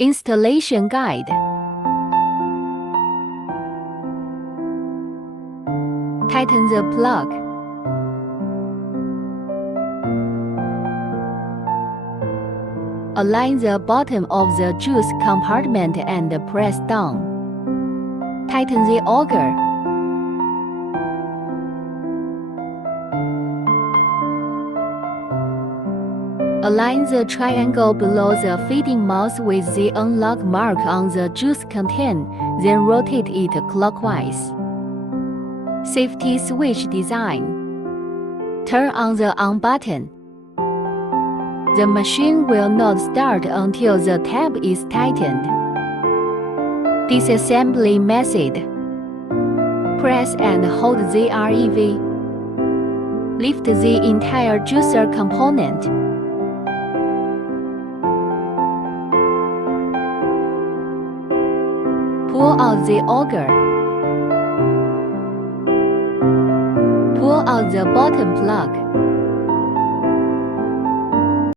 Installation Guide. Tighten the plug. Align the bottom of the juice compartment and press down. Tighten the auger. Align the triangle below the feeding mouth with the unlock mark on the juice container, then rotate it clockwise. Safety switch design. Turn on the on button. The machine will not start until the tab is tightened. Disassembly method. Press and hold the REV. Lift the entire juicer component. Pull out the auger. Pull out the bottom plug.